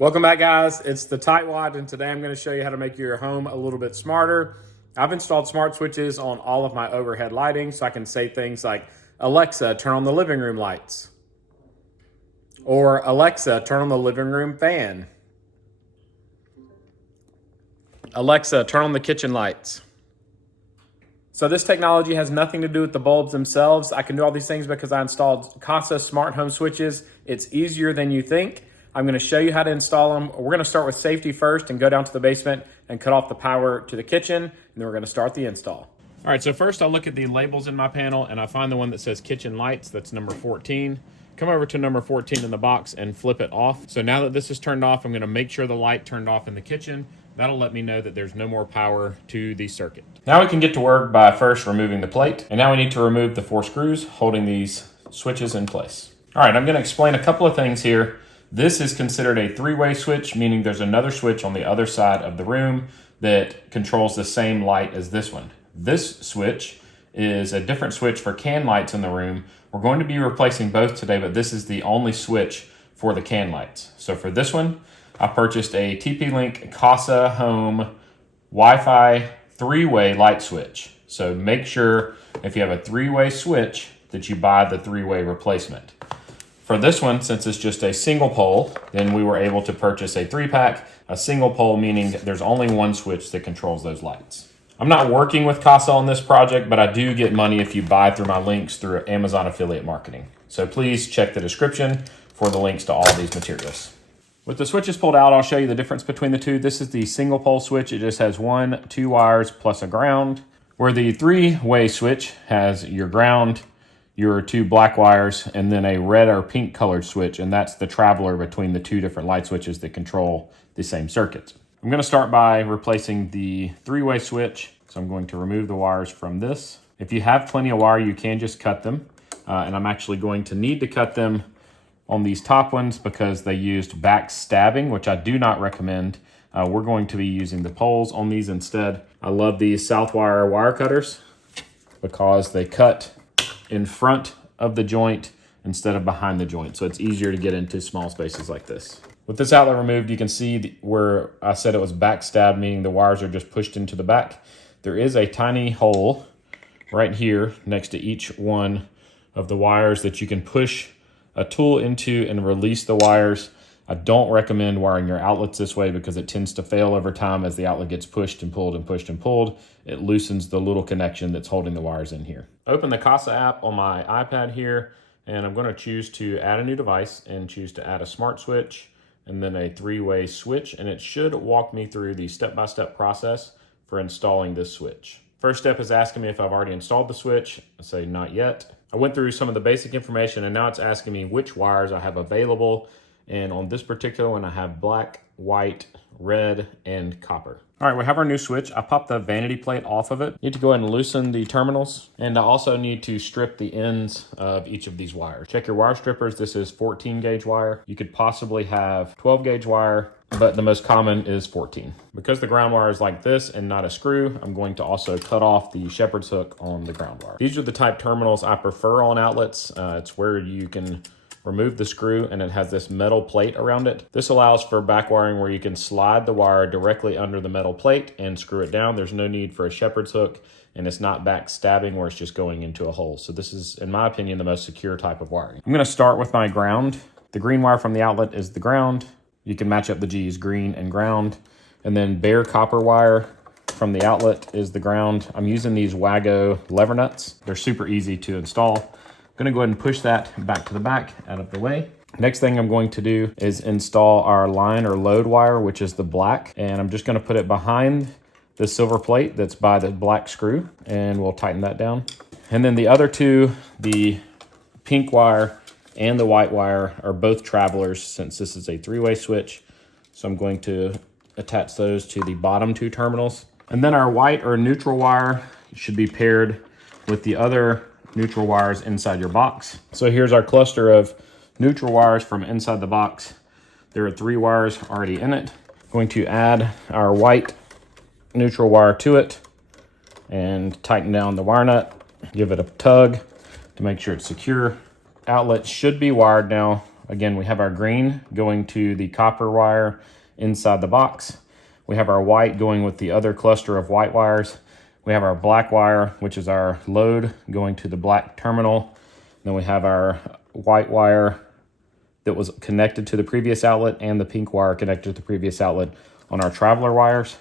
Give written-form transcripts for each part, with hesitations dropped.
Welcome back, guys. It's the Tightwaddiy, and today I'm going to show you how to make your home a little bit smarter. I've installed smart switches on all of my overhead lighting, so I can say things like, Alexa, turn on the living room lights. Or Alexa, turn on the living room fan. Alexa, turn on the kitchen lights. So this technology has nothing to do with the bulbs themselves. I can do all these things because I installed KASA smart home switches. It's easier than you think. I'm going to show you how to install them. We're going to start with safety first and go down to the basement and cut off the power to the kitchen, and then we're going to start the install. All right, so first I'll look at the labels in my panel, and I find the one that says kitchen lights. That's number 14. Come over to number 14 in the box and flip it off. So now that this is turned off, I'm going to make sure the light turned off in the kitchen. That'll let me know that there's no more power to the circuit. Now we can get to work by first removing the plate, and now we need to remove the 4 screws holding these switches in place. All right, I'm going to explain a couple of things here. This is considered a 3-way switch, meaning there's another switch on the other side of the room that controls the same light as this one. This switch is a different switch for can lights in the room. We're going to be replacing both today, but this is the only switch for the can lights. So for this one, I purchased a TP-Link KASA Home Wi-Fi 3-way light switch. So make sure if you have a 3-way switch that you buy the 3-way replacement. For this one, since it's just a single pole, then we were able to purchase a 3-pack, a single pole, meaning there's only one switch that controls those lights. I'm not working with KASA on this project, but I do get money if you buy through my links through Amazon affiliate marketing. So please check the description for the links to all these materials. With the switches pulled out, I'll show you the difference between the two. This is the single pole switch. It just has 1, 2 wires plus a ground, where the 3-way switch has your ground, your 2 black wires, and then a red or pink colored switch, and that's the traveler between the 2 different light switches that control the same circuit. I'm going to start by replacing the 3-way switch, so I'm going to remove the wires from this. If you have plenty of wire, you can just cut them, and I'm actually going to need to cut them on these top ones because they used back stabbing, which I do not recommend. We're going to be using the poles on these instead. I love these Southwire wire cutters because they cut in front of the joint instead of behind the joint, so it's easier to get into small spaces like this. With this outlet removed, you can see where I said it was backstabbed, meaning the wires are just pushed into the back. There is a tiny hole right here next to each one of the wires that you can push a tool into and release the wires. I don't recommend wiring your outlets this way because it tends to fail over time as the outlet gets pushed and pulled and pushed and pulled. It loosens the little connection that's holding the wires in here. Open the KASA app on my iPad here, and I'm going to choose to add a new device and choose to add a smart switch and then a 3-way switch, and it should walk me through the step-by-step process for installing this switch. First step is asking me if I've already installed the switch. I say not yet. I went through some of the basic information, and now it's asking me which wires I have available. And on this particular one, I have black, white, red, and copper. All right, we have our new switch. I popped the vanity plate off of it. Need to go ahead and loosen the terminals. And I also need to strip the ends of each of these wires. Check your wire strippers. This is 14 gauge wire. You could possibly have 12 gauge wire, but the most common is 14. Because the ground wire is like this and not a screw, I'm going to also cut off the shepherd's hook on the ground wire. These are the type terminals I prefer on outlets. It's where you can remove the screw and it has this metal plate around it. This allows for back wiring where you can slide the wire directly under the metal plate and screw it down. There's no need for a shepherd's hook, and it's not back stabbing where it's just going into a hole. So this is, in my opinion, the most secure type of wiring. I'm going to start with my ground. The green wire from the outlet is the ground. You can match up the G's, green and ground. And then bare copper wire from the outlet is the ground. I'm using these Wago lever nuts. They're super easy to install. I'm gonna go ahead and push that back to the back, out of the way. Next thing I'm going to do is install our line or load wire, which is the black. And I'm just gonna put it behind the silver plate that's by the black screw, and we'll tighten that down. And then the other two, the pink wire and the white wire, are both travelers since this is a 3-way switch. So I'm going to attach those to the bottom 2 terminals. And then our white or neutral wire should be paired with the other neutral wires inside your box. So here's our cluster of neutral wires from inside the box. There are 3 wires already in it. Going to add our white neutral wire to it and tighten down the wire nut. Give it a tug to make sure it's secure. Outlet should be wired now Again, we have our green going to the copper wire inside the box. We have our white going with the other cluster of white wires. We have our black wire, which is our load, going to the black terminal. Then we have our white wire that was connected to the previous outlet and the pink wire connected to the previous outlet on our traveler wires.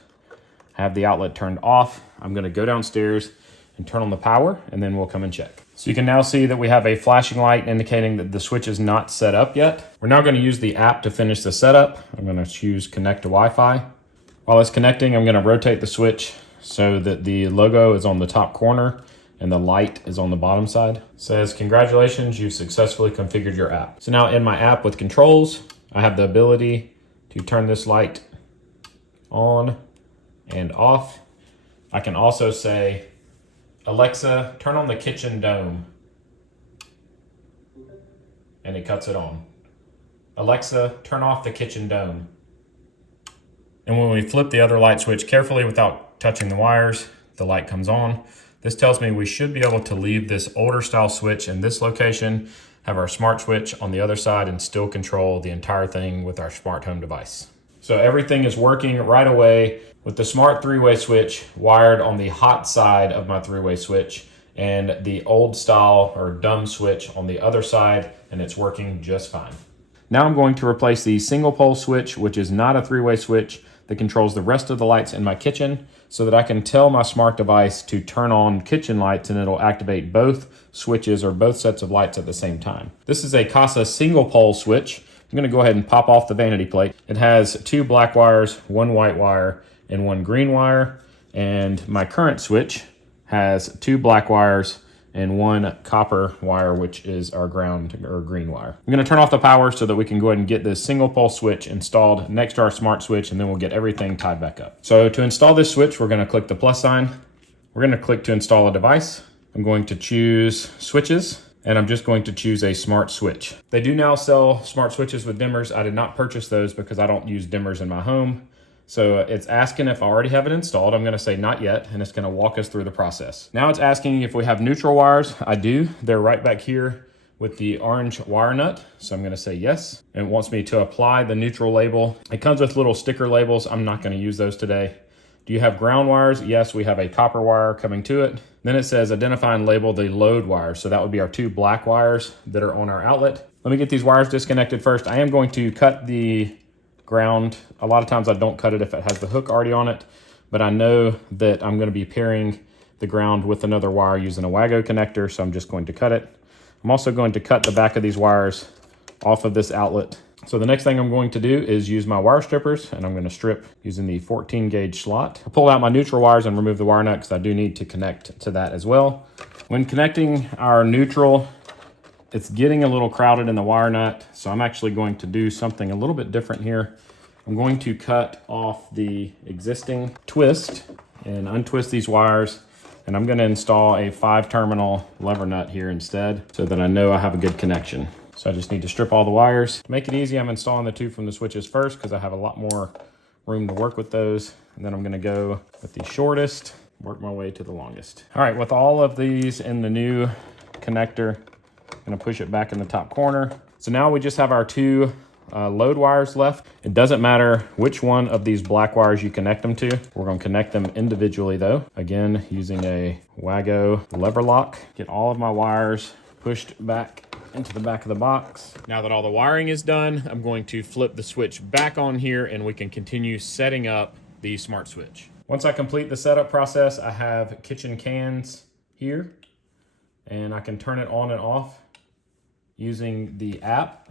I have the outlet turned off. I'm going to go downstairs and turn on the power, and then we'll come and check. So you can now see that we have a flashing light indicating that the switch is not set up yet. We're now going to use the app to finish the setup. I'm going to choose connect to Wi-Fi. While it's connecting, I'm going to rotate the switch so that the logo is on the top corner and the light is on the bottom side. It says, congratulations, you've successfully configured your app. So now in my app with controls, I have the ability to turn this light on and off. I can also say, Alexa, turn on the kitchen dome. And it cuts it on. Alexa, turn off the kitchen dome. And when we flip the other light switch carefully without touching the wires, the light comes on. This tells me we should be able to leave this older style switch in this location, have our smart switch on the other side, and still control the entire thing with our smart home device. So everything is working right away with the smart three-way switch wired on the hot side of my three-way switch and the old style or dumb switch on the other side, and it's working just fine. Now I'm going to replace the single pole switch, which is not a three-way switch, that controls the rest of the lights in my kitchen so that I can tell my smart device to turn on kitchen lights and it'll activate both switches or both sets of lights at the same time. This is a KASA single pole switch. I'm going to go ahead and pop off the vanity plate. It has 2 black wires, 1 white wire, and 1 green wire. And my current switch has 2 black wires and 1 copper wire, which is our ground or green wire. I'm going to turn off the power so that we can go ahead and get this single pole switch installed next to our smart switch, and then we'll get everything tied back up. So to install this switch, we're going to click the plus sign. We're going to click to install a device. I'm going to choose switches, and I'm just going to choose a smart switch. They do now sell smart switches with dimmers. I did not purchase those because I don't use dimmers in my home. So it's asking if I already have it installed. I'm gonna say not yet, and it's gonna walk us through the process. Now it's asking if we have neutral wires. I do. They're right back here with the orange wire nut. So I'm gonna say yes. And it wants me to apply the neutral label. It comes with little sticker labels. I'm not gonna use those today. Do you have ground wires? Yes, we have a copper wire coming to it. Then it says identify and label the load wires. So that would be our 2 black wires that are on our outlet. Let me get these wires disconnected first. I am going to cut the ground. A lot of times I don't cut it if it has the hook already on it, but I know that I'm going to be pairing the ground with another wire using a WAGO connector, so I'm just going to cut it. I'm also going to cut the back of these wires off of this outlet. So the next thing I'm going to do is use my wire strippers, and I'm going to strip using the 14 gauge slot. I pull out my neutral wires and remove the wire nut because I do need to connect to that as well. When connecting our neutral, it's getting a little crowded in the wire nut, so I'm actually going to do something a little bit different here. I'm going to cut off the existing twist and untwist these wires, and I'm going to install a 5-terminal lever nut here instead so that I know I have a good connection. So I just need to strip all the wires. To make it easy, I'm installing the 2 from the switches first because I have a lot more room to work with those. And then I'm going to go with the shortest, work my way to the longest. All right, with all of these in the new connector, I'm gonna push it back in the top corner. So now we just have our 2 load wires left. It doesn't matter which one of these black wires you connect them to. We're gonna connect them individually though. Again, using a WAGO lever lock. Get all of my wires pushed back into the back of the box. Now that all the wiring is done, I'm going to flip the switch back on here and we can continue setting up the smart switch. Once I complete the setup process, I have kitchen cans here and I can turn it on and off using the app.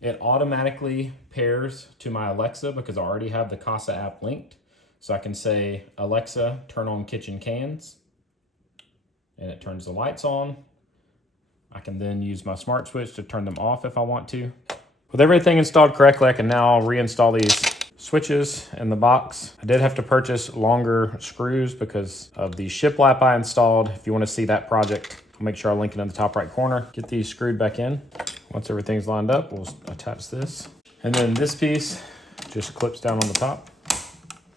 It automatically pairs to my Alexa because I already have the KASA app linked. So I can say, Alexa, turn on kitchen cans, and it turns the lights on. I can then use my smart switch to turn them off if I want to. With everything installed correctly, I can now reinstall these switches in the box. I did have to purchase longer screws because of the shiplap I installed. If you want to see that project, I'll make sure I link it in the top right corner. Get these screwed back in. Once everything's lined up, we'll attach this. And then this piece just clips down on the top.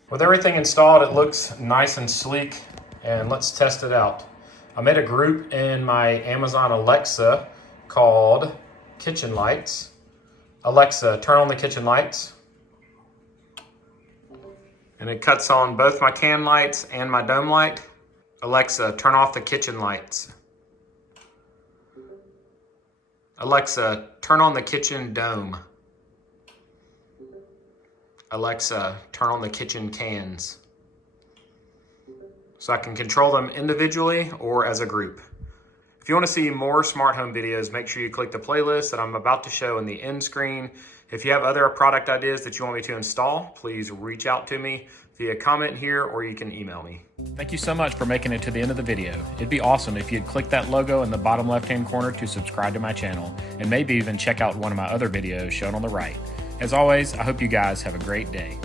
With everything installed, it looks nice and sleek, and let's test it out. I made a group in my Amazon Alexa called Kitchen Lights. Alexa, turn on the kitchen lights. And it cuts on both my can lights and my dome light. Alexa, turn off the kitchen lights. Alexa, turn on the kitchen dome. Alexa, turn on the kitchen cans. So I can control them individually or as a group. If you want to see more smart home videos, make sure you click the playlist that I'm about to show in the end screen. If you have other product ideas that you want me to install, please reach out to me via comment here or you can email me. Thank you so much for making it to the end of the video. It'd be awesome if you'd click that logo in the bottom left-hand corner to subscribe to my channel and maybe even check out one of my other videos shown on the right. As always, I hope you guys have a great day.